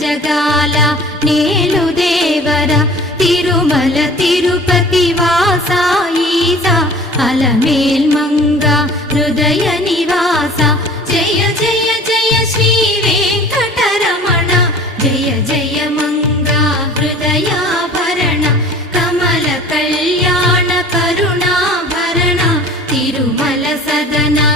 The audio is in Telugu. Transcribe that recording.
జగాల నేలు దేవర తిరుమల తిరుపతి వాసా ఈసా అలమేల్ మంగ హృదయ నివాస జయ జయ జయ శ్రీ వెంకటరమణ జయ జయ మంగ హృదయాభరణ కమల కళ్యాణ కరుణాభరణ తిరుమల సదనా